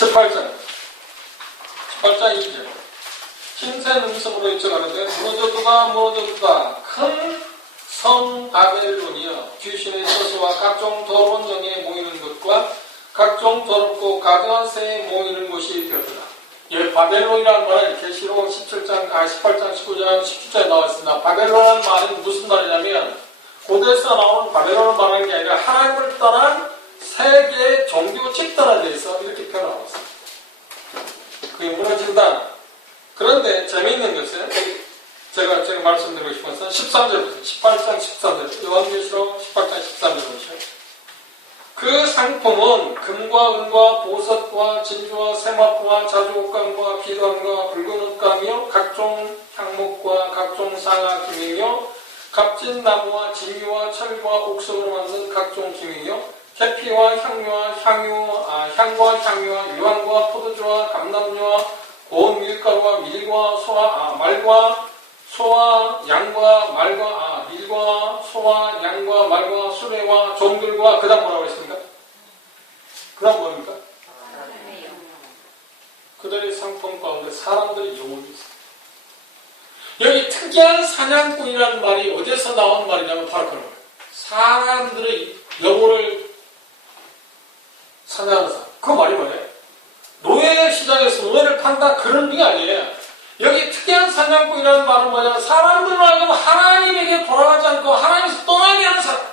18장 2절 흰새 음성으로 일정하는데 무너져두다 큰 성 바벨론이여 귀신의 처소와 각종 더러운 영에 모이는 것과 각종 더럽고 가증한 새에 모이는 곳이 되었더라. 예, 바벨론이라는 말은 계시록 18장 19장 17절에 나와 있습니다. 바벨론이라는 말은 무슨 말이냐면 고대에서 나오는 바벨론을 말하는 게 아니라 하나님을 떠난 세계의 종교 집단에 대해서 이렇게 표현하고 있습니다. 그게 무너진다. 그런데 재미있는 것은 제가 말씀드리고 싶은 것은 13절 보세요. 18장 13절 요한계시록 18장 13절 보세요. 그 상품은 금과 은과 보석과 진주와 세마포와 자주옥감과 비단과 붉은 옷감이요 각종 향목과 각종 상아 기미요 값진 나무와 진유와 철과 옥석으로 만든 각종 기미요 계피와 향과 향유와 유황과 포도주와 감람유와 고운 밀가루와 밀과 말과 소와 양과 말과 밀과 소와 양과 말과 수레와 종들과 그 다음 뭐라고 했습니까? 그 다음 뭡니까? 그들의 상품 가운데 사람들의 영혼이 있습니다. 여기 특이한 사냥꾼이라는 말이 어디서 나온 말이냐면 바로 그런 거예요. 사람들의 영혼을 사냥하는 사람. 그 말이 뭐예요? 노예 시장에서 노예를 판다 그런 게 아니에요. 여기 특이한 사냥꾼이라는 말은 뭐냐면 사람들로 하여금 하나님에게 돌아가지 않고 하나님에서 떠나게 하는 사람.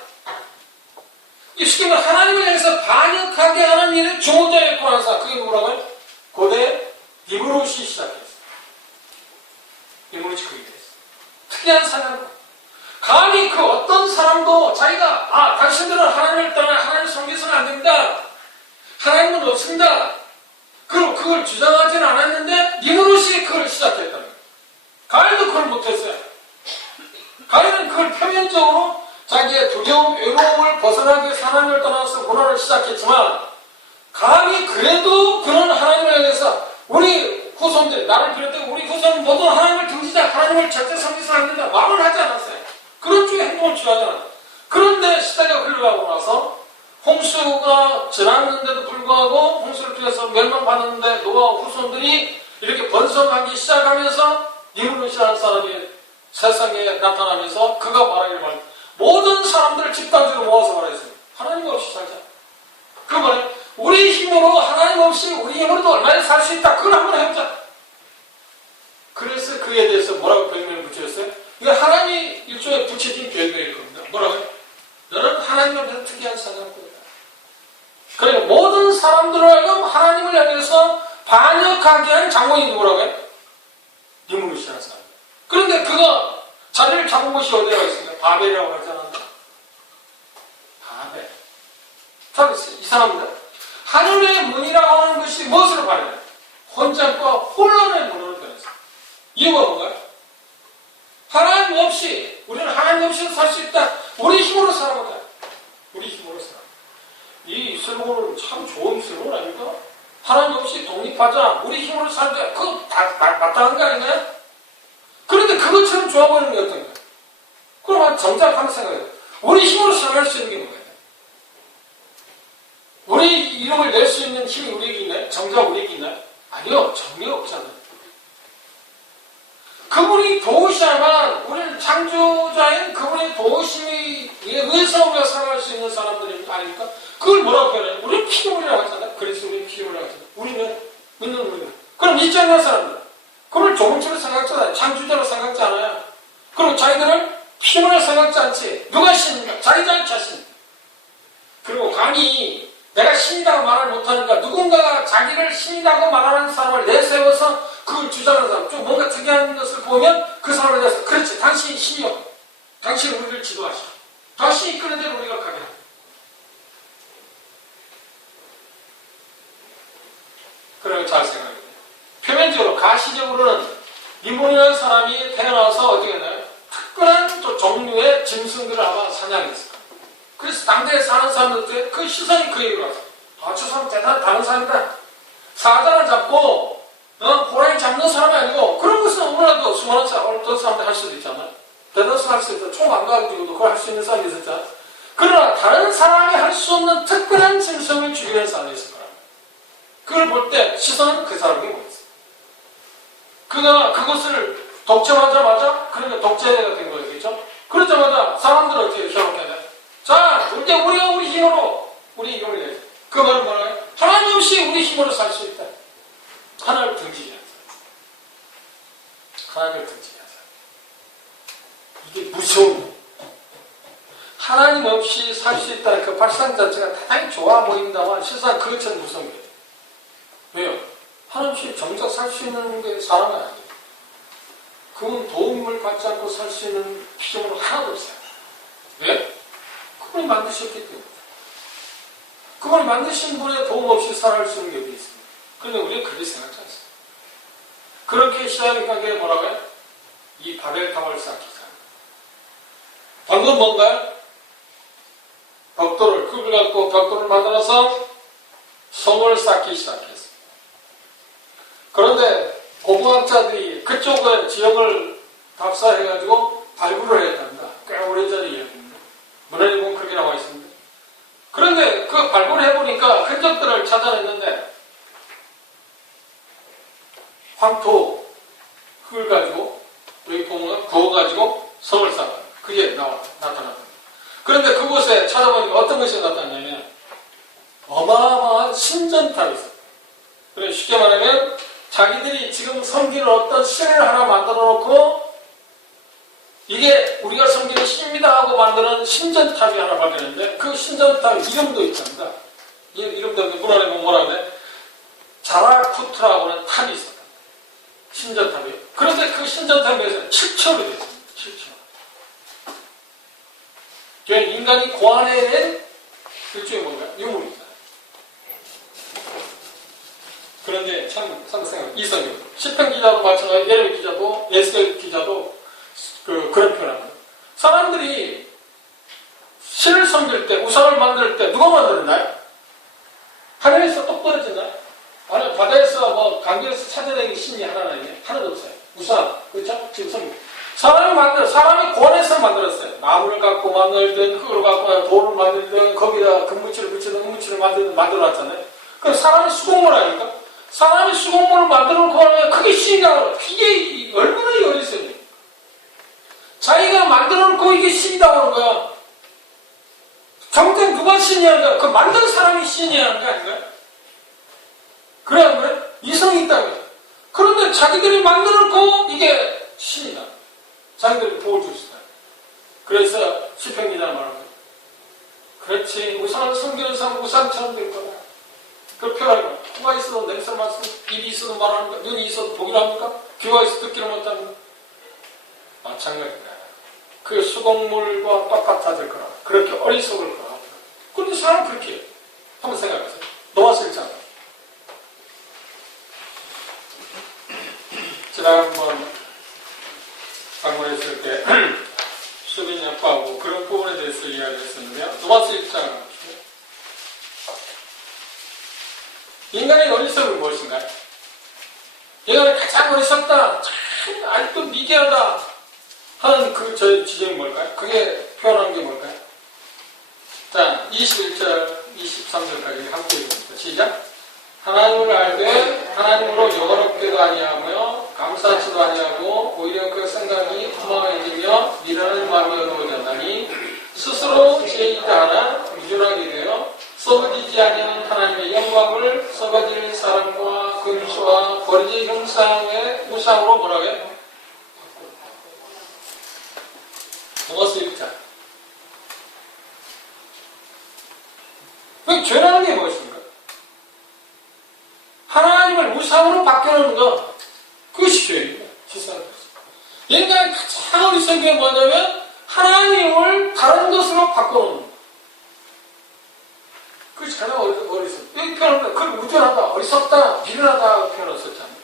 이 쉽게 말해 하나님을 향해서 반역하게 하는 일을 중호자에 역할하는 사람. 그게 뭐라고요? 고대 디브롯이 시작했어요. 디브롯이 그게 됐어요. 특이한 사냥꾼. 감히 그 어떤 사람도 자기가 당신들은 하나님을 떠나 하나님을 섬기서는 안 됩니다. 하나님은 없습니다. 그럼 그걸 주장하지는 않았는데 니무롯이 그걸 시작했다는 거예요. 가인도 그걸 못했어요. 가인은 그걸 표면적으로 자기의 두려움, 외로움을 벗어나기 위해서 하나님을 떠나서 고난을 시작했지만 감히 그래도 그런 하나님을 향해서 우리 후손들, 나를 비롯해 우리 후손 모두 하나님을 등지자, 하나님을 절대 섬기서는 안 된다 말을 하지 않았어요. 그런 쪽의 행동을 취하지 않았어요. 그런데 시대가 흘러가고 나서 홍수가 지났는데도 불구하고 홍수를 통해서 멸망받았는데 노아와 후손들이 이렇게 번성하기 시작하면서 니무롯이라는 사람이 세상에 나타나면서 그가 말하기를 모든 사람들을 집단적으로 모아서 말했어요. 하나님 없이 살자. 그 말은 우리 힘으로 하나님 없이 우리 힘으로도 얼마나 살 수 있다. 그걸 한번 해보자. 그래서 그에 대해서 뭐라고 별명을 붙였어요? 이거 하나님이 일종의 붙여진 별명일 겁니다. 뭐라고요? 너는 하나님 앞에서 특이한 사냥꾼이다. 그러니까 모든 사람들을 하여금 하나님을 향해서 반역하게 한 장본인이 누구라고요? 니무롯이라는 사람. 그런데 그가 자리를 잡은 곳이 어디가 있습니까? 바벨이라고 하잖아. 바벨. 참 이상합니다. 하늘의 문이라고 하는 것이 무엇으로 말해요? 혼잡과 혼란의 문으로 변했어요. 이유가 뭔가요? 하나님 없이, 우리는 하나님 없이도 살 수 있다. 우리 힘으로 살아보자. 우리 힘으로 살아. 이 슬로건은 참 좋은 슬로건 아닙니까? 하나님 없이 독립하자. 우리 힘으로 살자. 그거 마땅한 거 아닌가요? 그런데 그것처럼 좋아 보이는 게 어떤가요? 그럼 정작 한번 생각해요. 우리 힘으로 살아갈 수 있는 게 뭐예요? 우리 이름을 낼 수 있는 힘이 우리에게 있나요? 정작 우리에게 있나요? 아니요. 전혀 없잖아요. 그분이 도우셔야만 우리는 창조자인 그분의 도우심에 의해서 우리가 살아갈 수 있는 사람들이 아닙니까? 그걸 뭐라고 표현해요? 우리는 피조물이라고 하잖아요. 그래서 우리는 피조물이라고 하잖아요. 우리는 믿는 우리는. 그럼 믿지 않는 사람들 그걸 조금처럼 생각지 않아요. 창조자로 생각지 않아요. 그럼 자기들은 피조물을 생각지 않지. 누가 신입니까? 자기 자신. 그리고 감히 내가 신이라고 말을 못하니까 누군가가 자기를 신이라고 말하는 사람을 내세워서 그걸 주장하는 사람, 좀 뭔가 특이한 것을 보면 그 사람에 대해서 그렇지, 당신이 신이요. 당신이 우리를 지도하시오. 당신이 이끄는 대로 우리가 가게 합니다. 그리고 잘 생각해요. 표면적으로, 가시적으로는 니몬이라는 사람이 태어나서 어떻게 했나요? 특별한 또 종류의 짐승들을 아마 사냥했을 거예요. 그래서 당대에 사는 사람들 그 시선이 그 얘기로 왔어요. 저 사람 대단한 다른 사람이다. 사자를 잡고 호랑이 잡는 사람이 아니고 그런 것은 오늘도 수많은 어떤 사람들 할 수도 있잖아요. 대다수 할 수 있다. 총 안 가지고도 그걸 할 수 있는 사람이 있었잖아요. 그러나 다른 사람이 할 수 없는 특별한 짐승을 죽이는 사람이 있을 거라. 그걸 볼 때 시선은 그 사람에게 모였어요. 그가 그것을 독점하자마자 그러니까 독재가 된 거겠죠. 그러자마자 사람들은 어떻게 생각해야 돼? 자, 이제 우리가 우리 힘으로 우리 힘을 내자. 그 말은 뭐라고요? 하나님 없이 우리 힘으로 살 수 있다. 하나님을 등지게 하자. 하나님을 등지게 하자. 이게 무서운 거예요. 하나님 없이 살 수 있다는 그 발상 자체가 대단히 좋아 보인다만 실상 그것은 무서운 거예요. 왜요? 하나님 없이 정작 살 수 있는 게 사람이 아니에요. 그건 도움을 받지 않고 살 수 있는 피조물은 하나도 없어요. 왜? 그분이 만드셨기 때문에. 그분이 만드신 분의 도움 없이 살아갈 수 있는 게 어디 있습니까? 그런데 우리는 그렇게 생각하지 않습니다. 그렇게 시작하니까 그게 뭐라고요? 이 바벨탑을 쌓기자. 방금 뭔가요? 벽돌을, 흙을 갖고 벽돌을 만들어서 성을 쌓기 시작했습니다. 그런데 고고학자들이 그쪽의 지형을 답사해가지고 발굴을 했답니다. 꽤 오래전에 이야기입니다. 문헌에 보면 그렇게 나와 있습니다. 그런데 그 발굴해보니까 흔적들을 찾아냈는데 황토, 흙을 가지고 여기 보면 구워가지고 성을 쌓아. 그게 나타납니다. 그런데 그곳에 찾아보니까 어떤 것이 나타났냐면 어마어마한 신전탑이 있어요. 그래 쉽게 말하면 자기들이 지금 섬기는 어떤 신을 하나 만들어 놓고 이게 우리가 섬기는 신입니다 하고 만드는 신전탑이 하나 발견했는데 그 신전탑 이름도 있답니다. 이름도 문헌에 보면 뭐라고 해? 자라쿠트라고 하는 탑이 있었다. 신전탑이에요. 그런데 그 신전탑에서 7층으로 되어 있습니다. 7층. 인간이 고안해낸 일종의 뭔가요? 유물입니다. 그런데 참 생각 이성경 시편 기자도 마찬가지, 예레미 기자도 에스겔 기자도 그런 표현합니다. 사람들이 신을 섬길 때, 우상을 만들 때 누가 만들었나요? 하늘에서 똑 떨어졌나요? 아니 바다에서 뭐 강변에서 찾아다니는 신이 하나나 있네. 하나도 없어요. 우상 그렇죠? 지금 섬길. 사람이 고안해서 만들었어요. 나무를 갖고 만들든 흙을 갖고 돌을 만들든 거기다 금붙이를 붙이든 은붙이를 만들어놨잖아요. 그럼 사람이 수공물 아닙니까? 사람이 수공물을 만들어 놓고 하면 그게 신이다. 이게 얼마나 어리석어요. 자기가 만들어 놓고 이게 신이다 하는 거야. 정작 누가 신이야? 그 만든 사람이 신이야 하는 거 아닌가요? 그래 안 그래? 이성이 있다면. 그런데 자기들이 만들어 놓고 이게 신이다. 자기들이 도울 줄 있다. 그래서 시편 기자는 말합니다. 그렇지. 우상을 섬기는 사람은 우상처럼 될 거다. 그 표현을 코가 있어도 냄새를 맡습니다. 입이 있어도 말합니까? 눈이 있어도 보기를 합니까? 귀가 있어도 듣기를 못합니다. 마찬가지다. 그 수공물과 똑같아질 거라. 그렇게 어리석을 거라. 그런데 사람은 그렇게 해요. 한번 생각하세요. 노아서 1장. 지난번 방문했을 때 수빈이 아빠하고 그런 부분에 대해서 이야기를 했었는데요. 노아서 1장. 인간의 어리석음은 무엇인가요? 인간이 가장 어리석다, 참 아직도 미개하다 하는 그 저의 지점이 뭘까요? 그게 표현한 게 뭘까요? 자, 21절, 23절까지 함께 읽습니다. 시작! 하나님을 알되 하나님으로 영원롭게도 아니하며 감사치도 아니하고 오히려 그 생각이 허망해지며 미련한 마음이 어두워졌나니 스스로 죄이다 하나 미준하게 되어 썩어지지 아니하는 하나님의 영광을 썩어질 사람과 근수와 버리지 형상의 우상으로 뭐라고 해요? 넘어서 읽자. 그 죄라는 게 무엇입니까? 하나님을 우상으로 바뀌는 것, 그것이 죄입니다. 인간이 가장 어리석은 게 뭐냐면 하나님을 다른 것으로 바꿔놓는 것. 그것이 가장 어리석다. 여기 표현합니다. 그걸 우전하다, 어리석다, 미련하다 표현을 썼잖아요.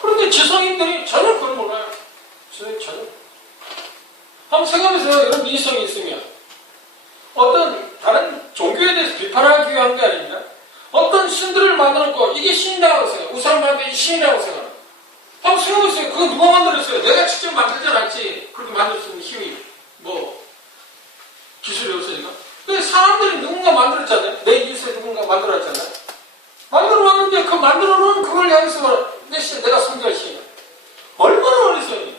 그런데 지성인들이 전혀 그걸 몰라요. 전혀. 한번 생각해보세요. 여러분 이성이 있으면 어떤 다른 종교에 대해서 비판하기 위한 게 아닙니다. 어떤 신들을 만들었고 이게 신이라고 생각해요. 우상 만든 이 신이라고 생각해요. 한번 생각해보세요. 그거 누가 만들었어요? 내가 직접 만들지 않았지. 그렇게 만들 수 있는 힘이 기술이 없으니까. 근데 사람들이 누군가 만들었잖아요. 내 기술에 누군가 만들었잖아요. 만들어왔는데 그런데 그 만들어 놓은 그걸 향해서 내가 성결 시인 얼마나 어리석니?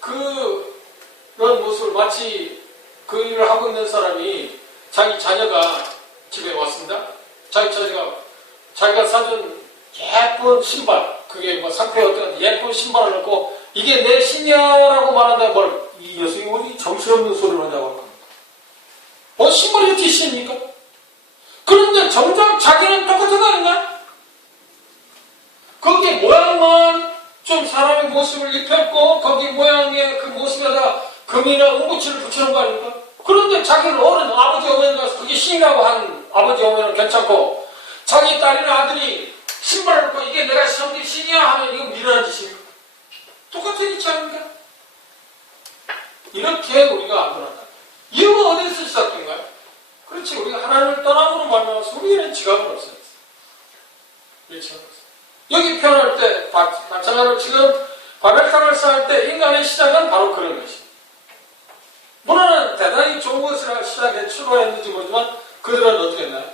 그런 모습을 마치 그 일을 하고 있는 사람이 자기 자녀가 집에 왔습니다. 자기가 사준 예쁜 신발, 그게 뭐 상표에 어떤 예쁜 신발을 넣고 이게 내 신이야라고 말한다. 이 녀석이 어디 정신없는 소리를 하냐고 할 겁니다. 신발이 어떻게 신입니까? 그런데 정작 자기는 똑같은 거 아닌가? 거기에 모양만 좀 사람의 모습을 입혔고 거기 모양의 그 모습에다 금이나 은구치를 붙여놓은 거 아닙니까? 그런데 자기는 어른 아버지 어머니가 가서 그게 신이라고 한 아버지 어머니는 괜찮고 자기 딸이나 아들이 신발을 넣고 이게 내가 성기 신이야 하면 이거 미련한 짓입니까? 똑같은 이치 아닙니까? 이렇게 우리가 안전한다. 이유가 어디서 시작된가요? 그렇지, 우리가 하나님을 떠남으로 말미암아서 우리는 지각을 없어졌어요. 여기 표현할 때 마찬가지로 지금 바벨탑을 쌓을 때 인간의 시작은 바로 그런 것입니다. 문화는 대단히 좋은 것을 시작해 출발했는지 모르지만 그들은 어떻게 했나요?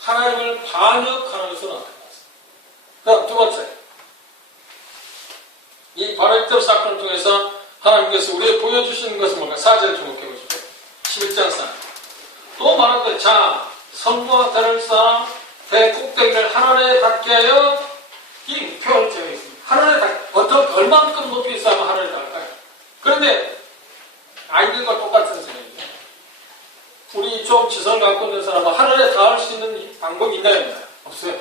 하나님을 반역하는 것으로 나타났습니다. 그다음 두 번째, 이 바벨탑 사건을 통해서 하나님께서 우리에게 보여주시는 것은 뭔가? 4절 주목해 보시죠. 11장 4. 또 말하되 자 성부와 배를 쌓아 배 꼭대기를 하늘에 닿게 하여 이 표현을 제가 있습니다. 하늘에 얼만큼 높이 쌓으면 하늘에 닿을까요? 그런데 아이들과 똑같은 생각입니다. 우리 좀 지성을 갖고 있는 사람은 하늘에 닿을 수 있는 방법이 있나요? 없어요.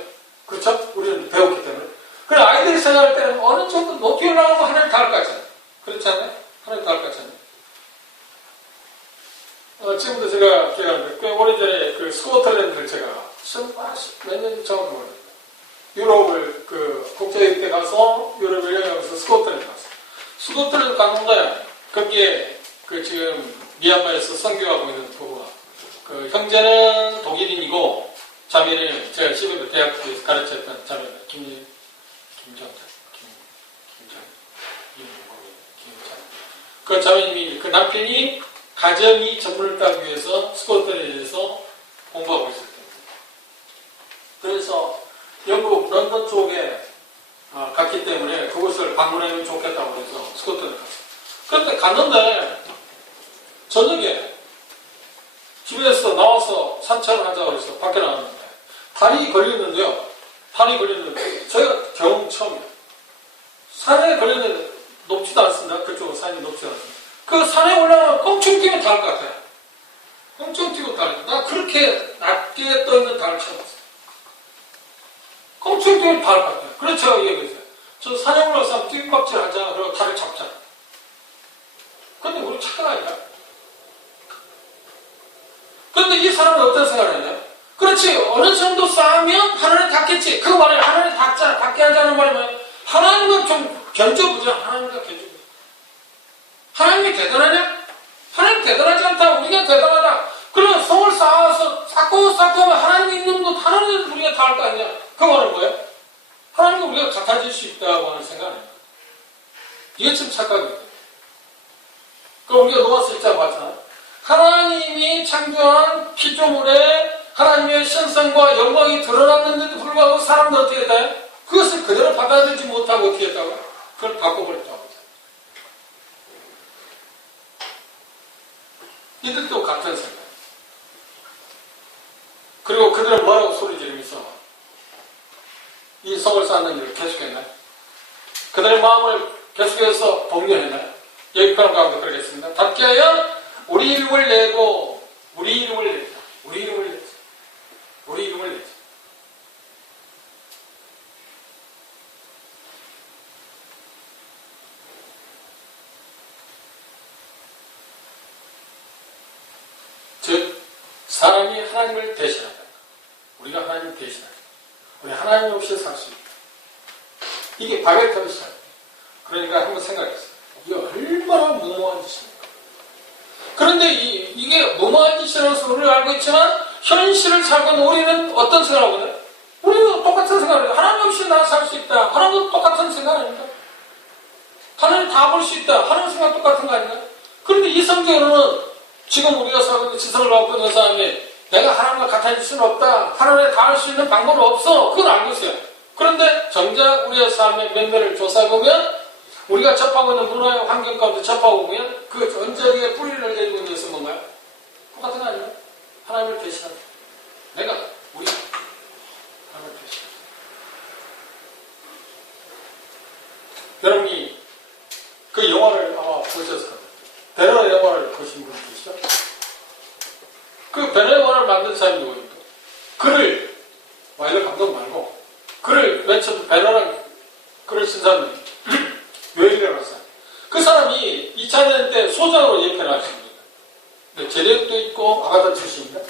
그렇죠? 우리는 배웠기 때문에. 그래 아이들이 생각할 때는 어느 정도 높이 올라가고 하늘에 닿을 것 같잖아요. 그렇지 않나요? 하늘에 닿을 것 같잖아요. 지금도 제가 기억하는데 꽤 오래전에 그 스코틀랜드를 제가 몇 년 전에 모르겠어요. 유럽을 국제여행 때 가서 유럽을 여행하면서 스코틀랜드 갔어요. 스코틀랜드 갔는데 거기에 지금 미얀마에서 선교하고 있는 부부가 형제는 독일인이고 자매는 제가 시골 대학교에서 가르쳤던 자매는 그 자매님이 그 남편이 가정의 전문을 따기 위해서 스코틀랜드에서 공부하고 있을 때입니다. 그래서 영국 런던 쪽에 갔기 때문에 그곳을 방문하면 좋겠다고 해서 스코틀랜드 갔어요. 그런데 갔는데 저녁에 집에서 나와서 산책을 하자고 해서 밖에 나왔는데 다리 걸렸는데요. 제가 경험 처음이에요. 산에 걸렸는데 높지도 않습니다. 그쪽은 산이 높지도 않습니다. 그 산에 올라가면 껑충 뛰면 닿을 것 같아요. 껑충 뛰고 닿을 것 같아요. 나 그렇게 낮게 떠있는 달을 처음 봤어요. 껑충 뛰면 닿을 것 같아요. 그래서 제가 얘기했어요. 저 산에 올라가서 뛰박질 하자. 그리고 달을 잡자. 근데 우리 착각 아니야. 그런데 이 사람은 어떤 생각을 했냐? 그렇지, 어느 정도 쌓으면 하늘에 닿겠지. 그 말에 하늘에 닿게 하자는 말이면 하나님은 좀 견뎌보자. 하나님이 대단하냐? 하나님 대단하지 않다. 우리가 대단하다. 그러면 성을 쌓고 하면 하나님이 있는 곳 하나님은 우리가 닿을 거 아니냐? 그 말은 뭐예요? 하나님과 우리가 같아질 수 있다고 하는 생각 아닙니까? 이게 참 착각이에요. 그럼 우리가 노아스 1장 봤잖아요. 하나님이 창조한 피조물에 하나님의 신성과 영광이 드러났는데도 불구하고 사람들 어떻게 했다? 그것을 그대로 받아들이지 못하고 어떻게 했다고요? 그걸 바꿔버렸다고. 이들도 같은 생각. 그리고 그들은 뭐라고 소리 지르면서 이 성을 쌓는 일을 계속했나요? 그들의 마음을 계속해서 독려했나요? 여기 표현 가운데 그러겠습니다. 닿게 하여 우리 이름을 내고 우리 이름을 내자. 우리 이름을 내자. 우리 이름을 내자. 즉 사람이 하나님을 대신하다. 우리가 하나님을 대신하다. 우리 하나님 없이 살 수 있다. 이게 바벨탑의 시작. 그러니까 한번 생각했어요. 이게 얼마나 무모한 짓입니까? 그런데 이게 무모한 짓이라는 우리를 알고 있지만 현실을 살고 있는 우리는 어떤 생각을 하거든요? 우리는 똑같은 생각을 해요. 하나님 없이 나 살 수 있다. 하나님도 똑같은 생각 아닙니까? 하나님 다 볼 수 있다. 하나님 생각 똑같은 거 아닌가요? 그런데 이 성경으로는 지금 우리가 살고 있는 지성을 갖고 있는 사람이 내가 하나님과 같아질 수는 없다. 하나님에 닿을 수 있는 방법은 없어. 그걸 알고 있어요. 그런데 정작 우리의 삶의 면면을 조사해보면 우리가 접하고 있는 문화의 환경 가운데 접하고 보면 그 전적의 뿌리를 내리고 있는 것은 뭔가요? 똑같은 거 아니에요? 하나님을 대신한다. 내가, 우리가 하나님을 대신한다. 여러분이 그 영화를 아마 보셨을 겁니다. 베러 영화를 보신 분 계시죠? 그 베러 영화를 만든 사람이 누구입니까? 글을, 와일러 감독 말고, 글을 맨 처음 베러랑 글을 쓴 사람이 웨일이라는 사람. 그 사람이 2차 대전 때 소장으로 예편을 하십니다. 재력도 있고, 아가타 출신입니다.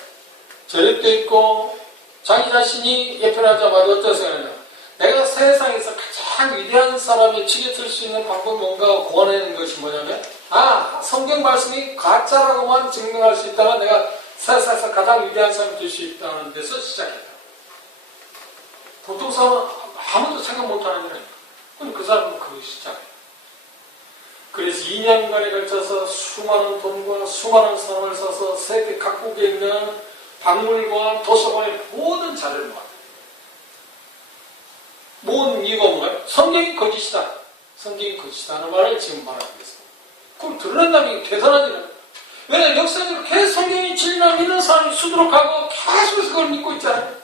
재력도 있고, 자기 자신이 예편하자마자 어떤 생각이냐. 내가 세상에서 가장 위대한 사람의 찌개 틀 수 있는 방법이 뭔가 고안해낸 것이 뭐냐면, 성경 말씀이 가짜라고만 증명할 수 있다면 내가 세상에서 가장 위대한 사람이 될 수 있다는 데서 시작했다. 보통 사람은 아무도 생각 못하는 일이니까. 근데 그 사람은 그걸 시작해요. 그래서 2년간에 걸쳐서 수많은 돈과 수많은 사람을 써서 세계 각국에 있는 박물관, 도서관의 모든 자료를 모았다. 모은 이유가 뭔가요? 성경이 거짓이다. 성경이 거짓이다는 말을 지금 말하고 있습니다. 그럼 드러낸다면 대단한 일이에요. 왜냐하면 역사적으로 계속 성경이 진리라 믿는 사람이 수두룩하고 계속해서 그걸 믿고 있잖아요.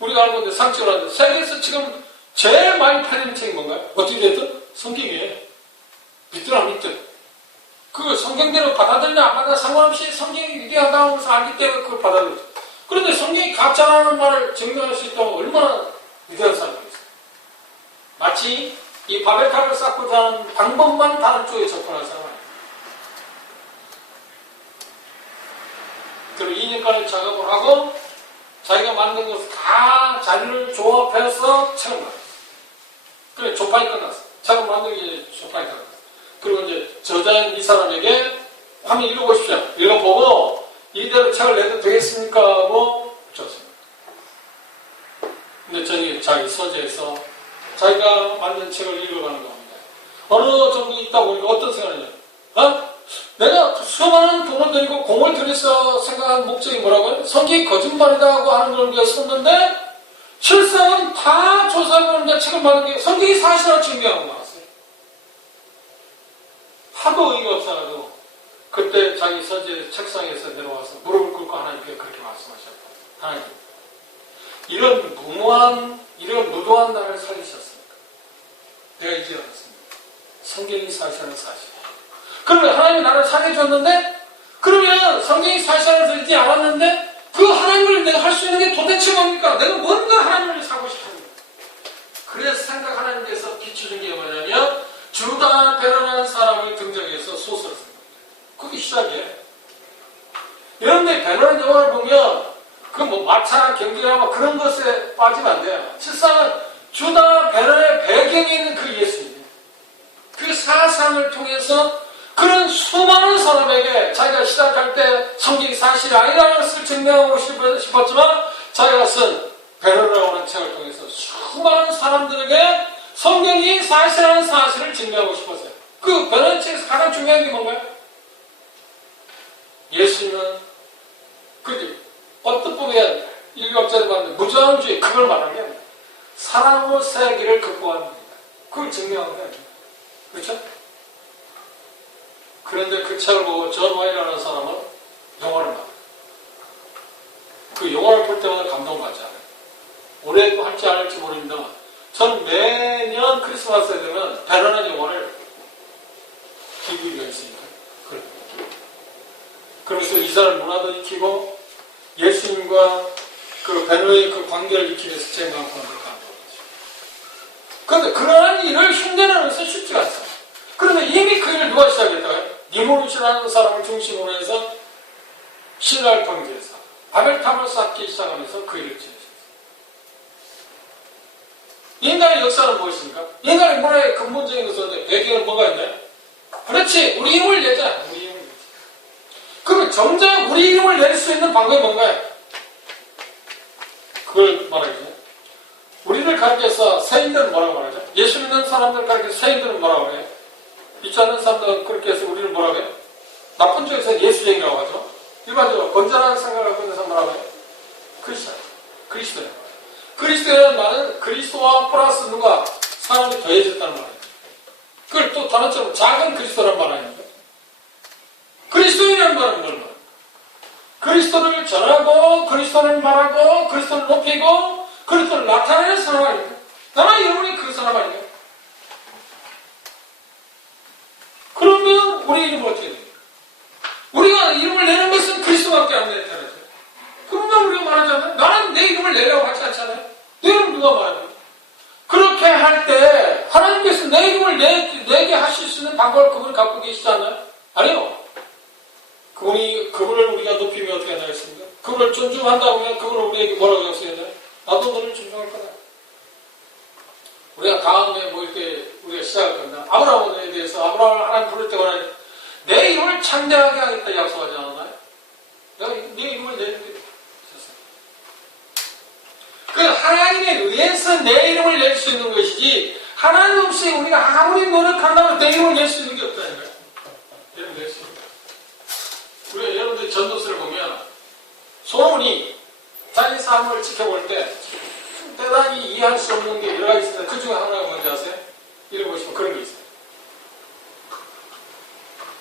우리가 알고 있는데 상식으로 하는데 세계에서 지금 제일 많이 팔리는 책이 뭔가요? 어떻게 됐든? 성경이에요. 믿든 안 믿든. 그 성경대로 받아들이냐 안 받아들이냐 상관없이 성경이 위대하다고 해서 알기 때문에 그걸 받아들이죠. 그런데 성경이 가짜라는 말을 증명할 수 있다면 얼마나 위대한 사람이겠어요. 마치 이 바벨탑을 쌓고자 하는 방법만 다른 쪽에 접근한 사람 아니에요. 그리고 2년간의 작업을 하고 자기가 만든 것을 다 자료를 조합해서 책을 만들었어요. 그래, 조판이 끝났어. 책을 만들기 전에 조판이 끝났어. 그리고 이제 저자인 이 사람에게 한번 읽어보십시오. 읽어보고 이대로 책을 내도 되겠습니까? 하고 줬습니다. 근데 저는 자기 서재에서 자기가 만든 책을 읽어가는 겁니다. 어느 정도 있다 보니까 어떤 생각이냐? 내가 수많은 돈을 들이고 공을 들여서 생각한 목적이 뭐라고요? 성경이 거짓말이다고 하는 걸 우리가 썼는데 실상은 다 조사해보는데 책을 만든 게 성경이 사실을 증명하고 나왔어요. 하도 의의가 없어가지고 그때 자기 서재 책상에서 내려와서 무릎을 꿇고 하나님께 그렇게 말씀하셨다. 하나님, 이런 무모한, 이런 무도한 나를 살리셨습니까? 내가 이제 알았습니다. 성경이 사실은 사실이야. 그러면 하나님이 나를 살려줬는데, 그러면 성경이 사실을 들지 않았는데, 그 하나님을 내가 할 수 있는 게 도대체 뭡니까? 내가 뭔가 하나님을 사고 싶습니다. 그래서 생각 하나님께서 비추는 게 뭐냐면, 주다 베러라는 사람을 등장해서 소설을 씁니다. 그게 시작이에요. 여러분들이 베러라는 영화를 보면, 그 뭐 마차 경기나 그런 것에 빠지면 안 돼요. 실상은 주다 베러의 배경에 있는 그 예수님, 그 사상을 통해서 그런 수많은 사람에게 자기가 시작할 때 성경이 사실이 아니라는 것을 증명하고 싶었지만 자기가 쓴 베러라고 하는 책을 통해서 수많은 사람들에게 성경이 사실이라는 사실을 증명하고 싶었어요. 그 베러의 책에서 가장 중요한 게 뭔가요? 예수님은 어떤 부분에 일각자를 받는 무저항주의 그걸 말하면 사랑으로 세계를 극복하는 겁니다. 그걸 증명하는 거예요. 그렇죠? 그런데 그 책을 보고 존 와일이라는 사람은 영화를 봐요. 그 영화를 볼 때마다 감동받지 않아요. 올해도 할지 안 할지 모릅니다만 저는 매년 크리스마스에 되면 베러나 영화를 TV가 있으니까 그래서 이 사람 문화도 익히고 예수님과 그 베러의 그 관계를 익히기 위해서 제 마음을 감동하죠. 그런데 그러한 일을 흉내내는 것은 쉽지가 않습니다. 그런데 이미 그 일을 누가 시작했다고요? 니무롯이라는 사람을 중심으로 해서 신라를 통제해서 바벨탑을 쌓기 시작하면서 그 일을 진행했습니다. 인간의 역사는 무엇입니까? 인간의 문화의 근본적인 것은 배경은 뭐가 있나요? 그렇지, 우리 힘을 내자. 우리 힘을 내자. 그러면 정작 우리 힘을 낼 수 있는 방법이 뭔가요? 그걸 말하죠. 우리를 가르쳐서 세인들은 뭐라고 말하죠? 예수 믿는 사람들 가르쳐서 세인들은 뭐라고 해요? 믿지 않는 사람들은 그렇게 해서 우리를 뭐라고 해요? 나쁜 쪽에서 예수쟁이라고 하죠. 일반적으로 건전한 생각을 갖고 있는 사람 뭐라고 해요? 그리스도예요. 그리스도라는 말은 그리스도와 플러스 누가 사람이 더해졌다는 말이에요. 그걸 또 단어처럼 작은 그리스도란 말 아닙니까? 그리스도인이라는 말은 뭘 말해요? 그리스도를 전하고 그리스도를 말하고 그리스도를 높이고 그리스도를 나타내는 사람 아닙니까? 나라 여러분이 그 사람 아닙니까? 그러면 우리 이름은 어떻게 돼요? 우리가 이름을 내는 것은 그리스도밖에 안 나타나죠. 그러면 우리가 말하잖아요. 나는 내 이름을 내려고 하지 않잖아요. 내 이름 누가 말해요? 그렇게 할 때 하나님께서 내 이름을 내게 하실 수 있는 방법을 그분이 갖고 계시지 않나요? 아니요. 그분을 우리가 높이면 어떻게 하겠습니까? 그분을 존중한다고 하면 그분을 우리에게 뭐라고 약속했나요? 나도 너를 존중할 거다. 우리가 다음에 모일 때 우리가 시작할 겁니다. 아브라함에 대해서 아브라함을 하나님 부를 때마다 내 이름을 창대하게 하겠다 약속하지 않았나요? 내가 내 이름을 내는데 그 하나님에 의해서 내 이름을 낼 수 있는 것이지 하나님 없이 우리가 아무리 노력한다면 내 이름을 낼 수 있는 게 없다니까요. 이름 낼 수 있는 거예요. 우리가 여러분들이 전도서를 보면 솔로몬이 자기 삶을 지켜볼 때 대단히 이해할 수 없는 게 여러 가지 있습니다. 그 중에 하나가 뭔지 아세요? 이름 보시면 그런 게 있어요.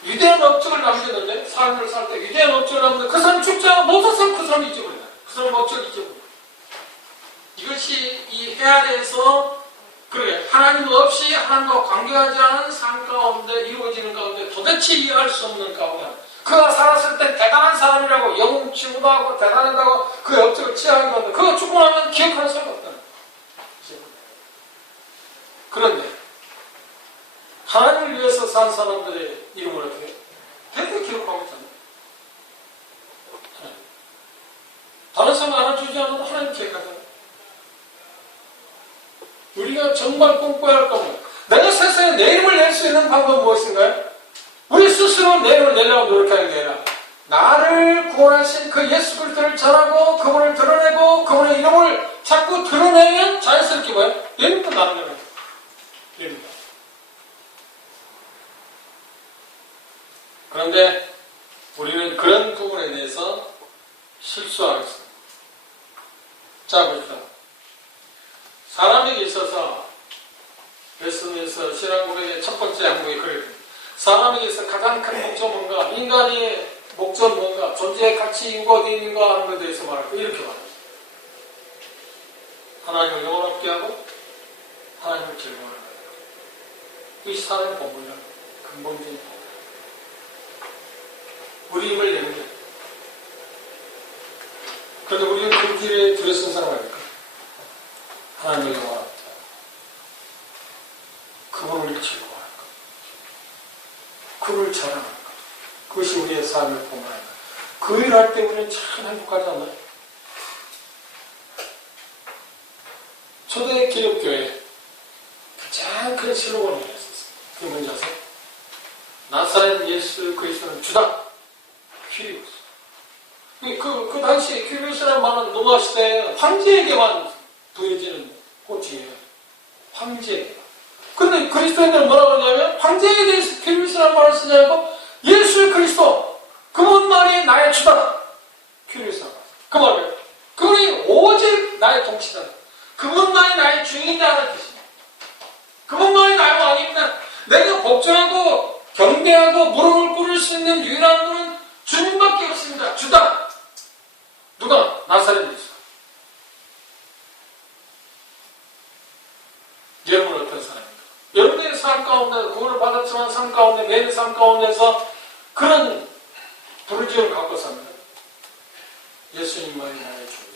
위대한 업적을 남겼는데 삶을 살 때 위대한 업적을 남겼는데 그 사람이 죽지 않아 못해서 그 사람이 잊어버린다. 그 사람 업적을 잊어버린다. 이것이 이 해아에서 그래 하나님 없이 하나님과 관계하지 않은 삶 가운데 이루어지는 가운데 도대체 이해할 수 없는 가운데 그가 살았을 때 대단한 사람이라고 영웅 치고도 하고 대단하다고 그의 업적을 취하는 가운데 그가 죽고 나면 기억하는 사람이 없다는 거예요. 그런데 하나님을 위해서 산 사람들의 이름을 어떻게 해요? 대대 기록하고 있잖아요. 다른 사람 알아주지 않아도 하나님 기억하잖아요. 우리가 정말 꿈꿔야 할 겁니다. 내가 세상에 내 이름을 낼 수 있는 방법은 무엇인가요? 우리 스스로 내 이름을 내려고 노력하는 게 아니라 나를 구원하신 그 예수 그리스도를 전하고 그분을 드러내고 그분의 이름을 자꾸 드러내면 자연스럽게 뭐예요? 이름도 나는 거예요. 이름도. 그런데 우리는 그런 부분에 대해서 실수하고 있습니다. 자, 봅시다. 사람에게 있어서 레슨에서 신앙고백의 첫 번째 항목이 그래요. 사람에게 있어서 가장 큰 목적 뭔가, 인간의 목적 뭔가, 존재의 가치 이유가 어디 있는가 하는 것에 대해서 말할 때 이렇게 말합니다. 하나님을 영원롭게 하고 하나님을 즐거워하는 거예요. 이 사람의 본분이란 근본적인 본분. 우리 힘을 내는 거예요. 그런데 우리는 그 길에 들어선 사람 아닐까? 하나님을 영원합니다. 그분을 즐거워할 것. 그분을 자랑할 것. 그것이 우리의 삶을 보면 그 일 할 때 우리는 참 행복하지 않나요? 초대 기독교에 가장 큰 슬로건을 했었어요. 그게 뭔지 아세요? 나사렛 예수 그리스도는 주다. 퀴리오스. 그 당시에 퀴리오스라는 말은 노아 시대에 황제에게만 부여지는 호칭이에요. 황제에게만. 근데 그리스도인들은 뭐라고 하냐면 황제에 대해서 퀴리오스라는 말을 쓰지 않고 예수 그리스도 그분만이 나의 주다. 퀴리오스라는 말. 그 말이에요. 그분이 오직 나의 통치다. 그분만이 나의 주인이라는 뜻입니다. 그분만이 나의 왕입니다. 내가 복종하고 경배하고 무릎을 꿇을 수 있는 유일한 분은 주님밖에 없습니다. 주다. 누가? 나사렛 예수. 여러분은 어떤 사람입니까? 여러분의 삶 가운데 구원을 받았지만 삶 가운데 매일 삶 가운데서 그런 부르짖음을 갖고 삽니다. 예수님만이 나의 주인.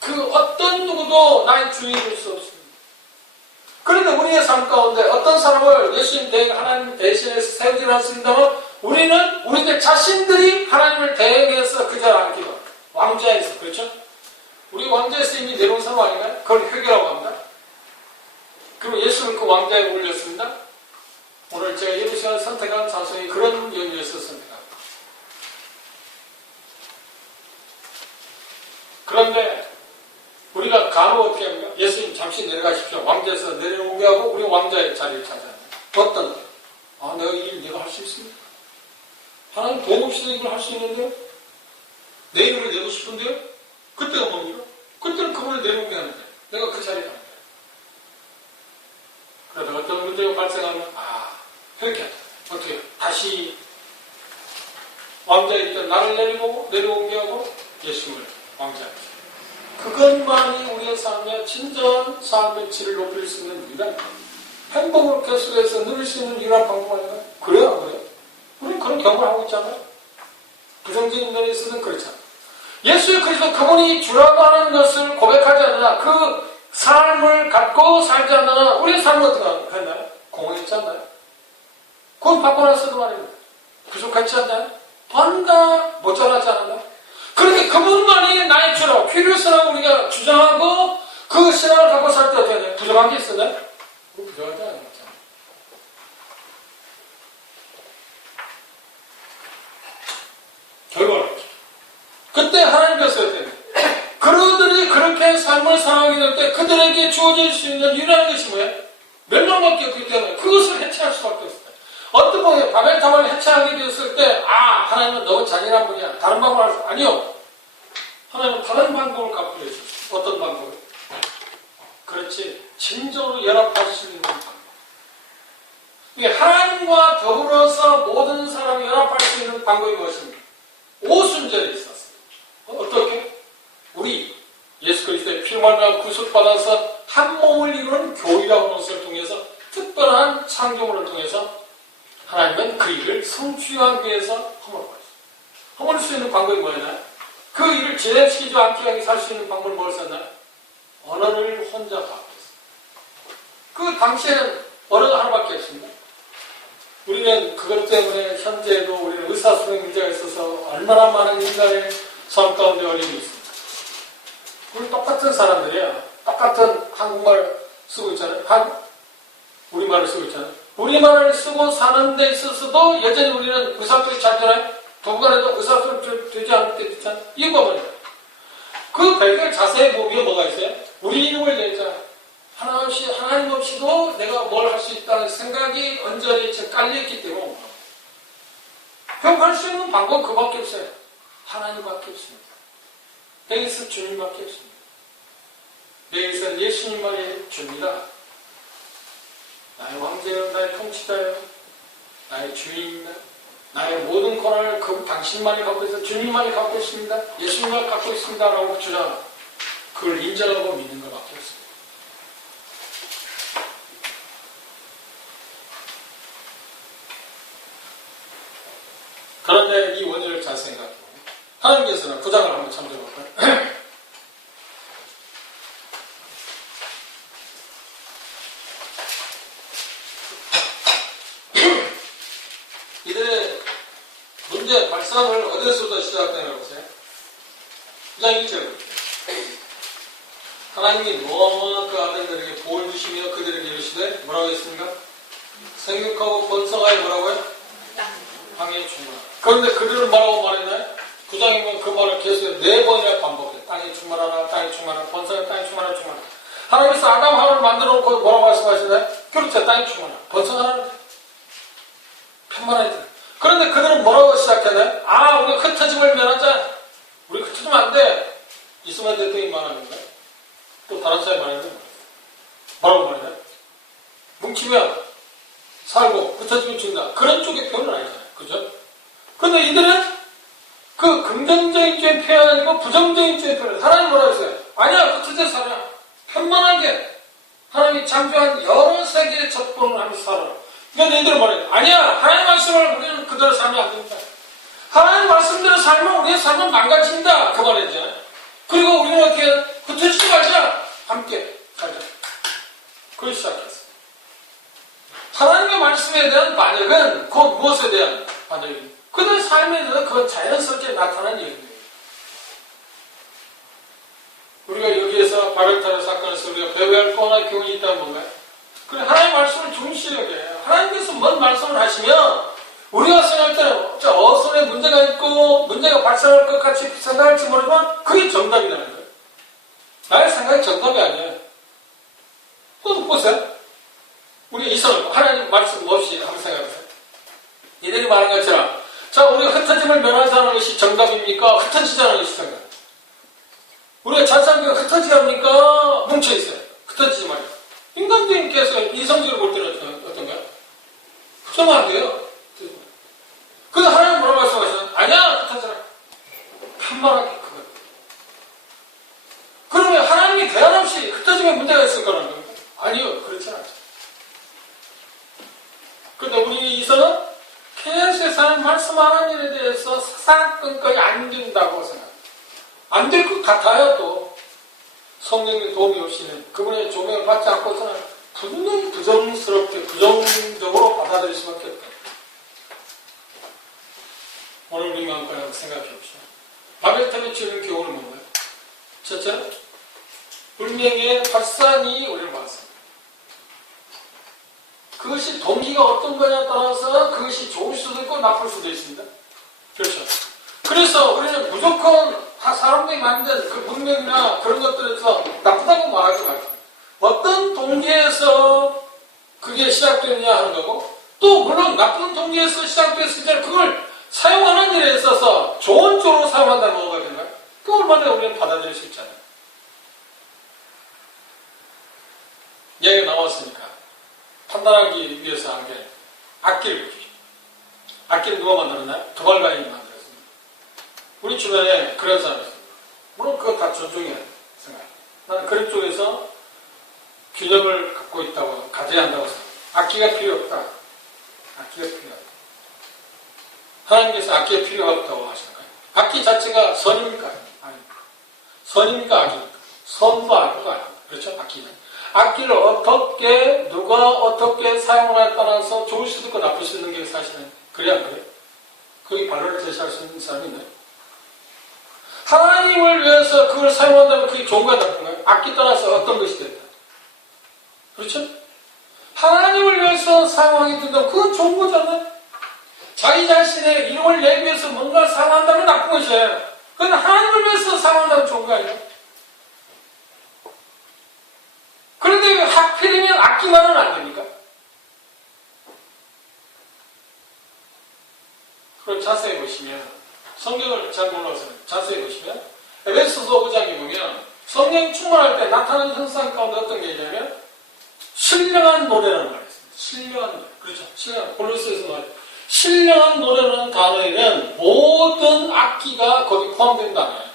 그 어떤 누구도 나의 주인이 될 수 없습니다. 그런데 우리의 삶 가운데 어떤 사람을 예수님 하나님 대신해서 세우지 않습니다만 우리는 우리들 자신들이 하나님을 대행해서 그 자리에 앉기도 합니다. 왕좌에서. 그렇죠? 우리 왕좌에서 이미 내려온 사람 아닌가요? 그걸 회개라고 합니다. 그럼 예수는 그 왕좌에 올렸습니다. 오늘 제가 이런 시간을 선택한 찬송이 그런 연유에서 선택합니다. 그런데 우리가 간혹 어떻게 합니까? 예수님 잠시 내려가십시오. 왕좌에서 내려오게 하고 우리 왕좌의 자리를 차지합니다. 어떤 데? 내가 이 일 내가 할 수 있습니까? 하나님 도움 없이도 이걸 할 수 있는데요? 내 이름을 내고 싶은데요? 그때가 뭡니까? 그때는 그분을 내놓으면 내가 그 자리에 가는 거예요. 그러다가 어떤 문제가 발생하면 회개하자. 어떻게 다시 왕자에 있던 나를 내려오게 예수님을 왕자하자. 그것만이 우리의 삶의 진정한 삶의 질을 높일 수 있는 유일한 방법. 행복을 계속해서 누릴 수 있는 유일한 방법 아닌가요? 그래요, 안 그래요? 우리는 그런 경험을 하고 있잖아요. 부정적인 면에 있어서는 그렇잖아요. 예수의 그리스도 그분이 주라고 하는 것을 고백하지 않느냐, 그 삶을 갖고 살지 않느냐, 우리의 삶은 어떻게 했나요? 공허했지 않나요? 그건 받고 나서도 말입니다. 부족하지 않나요? 뭔가 모자라지 않았나요? 그런데 그분만이 나의 주라고, 필요성을 우리가 주장하고 그 신앙을 갖고 살 때 어떻게 하나요? 부족한 게 있었나요? 부족하지 않았잖아요. 결과는 그때 하나님께서 그들이 그렇게 삶을 살아가게 될 때 그들에게 주어질 수 있는 유일한 것이 뭐예요? 멸망밖에 없기 때문에 그것을 해체할 수밖에 없어요. 어떤 분이 바벨탑을 해체하게 되었을 때 하나님은 너무 잔인한 분이야. 다른 방법을 할 수 아니요. 하나님은 다른 방법을 갖고 계셨어요. 어떤 방법을? 그렇지. 진정으로 연합할 수 있는 방법. 이게 하나님과 더불어서 모든 사람이 연합할 수 있는 방법이 무엇입니까? 오순절이 있었어요. 어떻게? 우리 예수 그리스도의 피로 말미암아 구속받아서 한 몸을 이루는 교회라고 하는 것을 통해서 특별한 창조물을 통해서 하나님은 그 일을 성취하기 위해서 허물을 했어요. 허물을 수 있는 방법이 뭐였나요? 그 일을 진행시키지 않게 하게 살 수 있는 방법을 뭘 썼나요? 언어를 혼자 갖고 있어요. 그 당시에는 언어가 하나밖에 없습니다. 우리는 그것 때문에 현재도 우리는 의사소통 문제가 있어서 얼마나 많은 인간의 삶 가운데 어려움이 있습니다. 우리 똑같은 사람들이야. 똑같은 한국말 쓰고 있잖아요. 우리말을 쓰고 있잖아요. 우리말을 쓰고 사는 데 있어서도 여전히 우리는 의사소통이 잘 되나요? 누구간에도 의사소통이 되지 않을 때 있잖아요. 이유가 뭐냐? 그 배경을 자세히 보면 뭐가 있어요? 우리 이름을 내자. 하나님 없이도 내가 뭘 할 수 있다는 생각이 언저리에 깔려있기 때문에 그럼 할 수 있는 방법은 그밖에 없어요. 하나님밖에 없습니다. 여기서 주님밖에 없습니다. 여기서 예수님만이 줍니다. 나의 왕자요, 나의 통치자요, 나의 주인입니다. 나의 모든 권한을 당신만이 갖고 있어, 주님만이 갖고 있습니다. 예수님만 갖고 있습니다. 라고 주장합니다. 그걸 인정하고 믿는 것밖에 없습니다. 그런데 이 원리를 잘 생각해보면 하나님께서는 구장을 한번 참조해볼까요? 이들의 문제 발상을 어디서부터 시작되냐고 보세요. 9장 1절. 하나님이 노아와 그 아들들에게 복을 주시며 그들에게 이르시되 뭐라고 했습니까? 생육하고 번성하여 뭐라고요? 땅에 충만하라. 그런데 그들은 뭐라고 말했나요? 9장이면 그 말을 계속 4번이나 반복해요. 땅에 충만하라, 땅에 충만하라, 번성하여 땅에 충만하라, 충만하라. 하나님께서 아담 하와를 만들어 놓고 뭐라고 말씀하시나요? 그렇죠. 땅에 충만하라. 번성하라. 편만하게 돼. 그런데 그들은 뭐라고 시작했나요? 우리가 흩어짐을 면하자. 우리 흩어지면 안 돼. 이스마엘 대통령이 말하는 거예요. 또 다른 사람이 말하는 거예요. 뭐라고 말하나요? 뭉치면 살고 흩어지면 죽는다. 그런 쪽의 표현은 아니잖아요. 그죠? 그런데 이들은 그 긍정적인 쪽의 표현이 아니고 부정적인 쪽의 표현. 하나님 뭐라고 했어요? 아니야, 흩어져서 살아. 편만하게. 하나님이 창조한 여러 세계의 접근을 하면서 살아라. 그러니까 너희들은 뭐래요? 아니야, 하나님 말씀을 우리는 그대로 살면 안 됩니다. 하나님 말씀대로 살면 우리의 삶은 망가진다. 그 말이잖아요. 그리고 우리는 어떻게 흩어지지 말자. 함께 살자. 그걸 시작했어요. 하나님의 말씀에 대한 반역은 곧 무엇에 대한 반역입니다. 그들의 삶에 대해서 그건 자연스럽게 나타난 얘기입니다. 우리가 여기에서 바벨탑의 사건에서 우리가 배워야 할 또 하나의 교훈이 있다면 뭔가요? 그래, 하나님의 말씀을 중시하게 해요. 하나님께서 뭔 말씀을 하시면 우리가 생각할 때는 어선에 문제가 있고 문제가 발생할 것 같이 생각할지 모르지만 그게 정답이라는 거예요. 나의 생각이 정답이 아니에요. 그것도 보세요. 우리 이성을 하나님 말씀 없이 한번 생각해보세요. 이들이 말한 것처럼 자, 우리가 흩어짐을 면하자는 것이 정답입니까? 흩어지자는 것이 정답. 우리가 자산계가 흩어지게 합니까? 뭉쳐있어요. 흩어지지 말고. 인간주의께서 이성적으로 볼 때는 어떤가요? 흩어지면 안 돼요. 그래서 하나님 뭐라고 말씀하시나요? 아니야, 흩어져라. 편만하게 그거. 그러면 하나님이 대안 없이 흩어지면 문제가 있을 거라는 겁니다. 아니요, 그렇지 않죠. 그런데 우리 이서는 계속해서 말씀 하나님에 대해서 사사건건이 안 된다고 생각합니다. 안 될 것 같아요, 또. 성령의 도움이 없이는 그분의 조명을 받지 않고서는 분명히 부정스럽게, 부정적으로 받아들일 수밖에 없다. 오늘 우리 마음껏 생각해 봅시다. 바벨탑에 치는 교훈은 뭔가요? 첫째로, 운명의 발산이 우리를 봤습니다. 그것이 동기가 어떤 거냐에 따라서 그것이 좋을 수도 있고 나쁠 수도 있습니다. 그렇죠. 그래서 우리는 무조건 사람들이 만든 그 문명이나 그런 것들에서 나쁘다고 말하지 말고 어떤 동기에서 그게 시작되느냐 하는 거고 또 물론 나쁜 동기에서 시작됐을 때 그걸 사용하는 일에 있어서 좋은 쪽으로 사용한다는 거가 된가요? 그걸 얼마나 우리는 받아들일 수 있잖아요. 얘기가 나왔으니까 판단하기 위해서 한 게 악기를 보십시오. 악기를 누가 만들었나요? 도발가인이 만들었습니다. 우리 주변에 그런 사람이 있습니다. 물론 그거 다 존중해야 생각해요. 나는 그런 쪽에서 균형을 갖고 있다고, 가져야 한다고 생각해요. 악기가 필요 없다. 악기가 필요하다. 하나님께서 악기가 필요 없다고 하시나요? 악기 자체가 선입니까? 아닙니까? 선입니까? 악입니까? 선도 아니고 아닙니다. 그렇죠? 악기는. 악기를 어떻게, 누가 어떻게 사용하냐에 따라서 좋을 수도 있고 나쁠 수 있는 게 사실은 그래야 안 그래요? 거기 반론을 제시할 수 있는 사람이 있나요? 하나님을 위해서 그걸 사용한다면 그게 좋은 거야, 나쁜 거야? 악기 따라서 어떤 것이 된다. 그렇죠? 하나님을 위해서 사용하게 된다면 그건 좋은 거잖아요? 자기 자신의 이름을 예비해서 뭔가 사용한다면 나쁜 것이에요. 그런데 하나님을 위해서 사용한다면 좋은 거 아니에요? 그런데 왜 하필이면 악기만은 안 됩니까? 그걸 자세히 보시면, 성경을 잘 몰라서 자세히 보시면, 에베소서 5장에 보면, 성령 충만할 때 나타나는 현상 가운데 어떤 게 있냐면, 신령한 노래라는 말이 있습니다. 신령한 노래. 그렇죠. 신령한, 골로새에서 말해요. 신령한 노래라는 단어에는 모든 악기가 거기 포함된다는 거예요.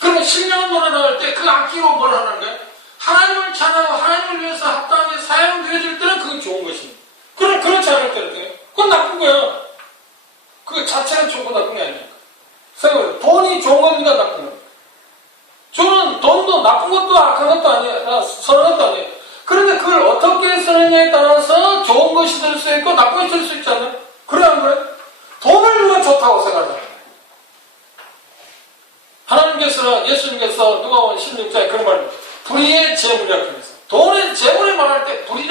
그러면 신령한 노래를 할 때 그 악기로 뭘 하는 거예요? 하나님을 찬양하고 하나님을 위해서 합당하게 사용되어질 때는 그게 좋은 것입니다. 그렇지 않을 때는 그건 나쁜 거예요. 그 자체가 좋고 나쁜 게 아니에요. 생각해요. 돈이 좋은 겁니까? 나쁜 겁니까? 저는 돈도 나쁜 것도 악한 것도 아니에요. 선한 것도 아니에요. 그런데 그걸 어떻게 쓰느냐에 따라서 좋은 것이 될 수 있고 나쁜 것이 될 수 있잖아요. 그래 안 그래? 돈을 누가 좋다고 생각하잖아요. 하나님께서, 예수님께서 누가복음 16장에 그런 말을 불의의 재물이라고 표현했어요. 돈의 재물을 말할 때 불의라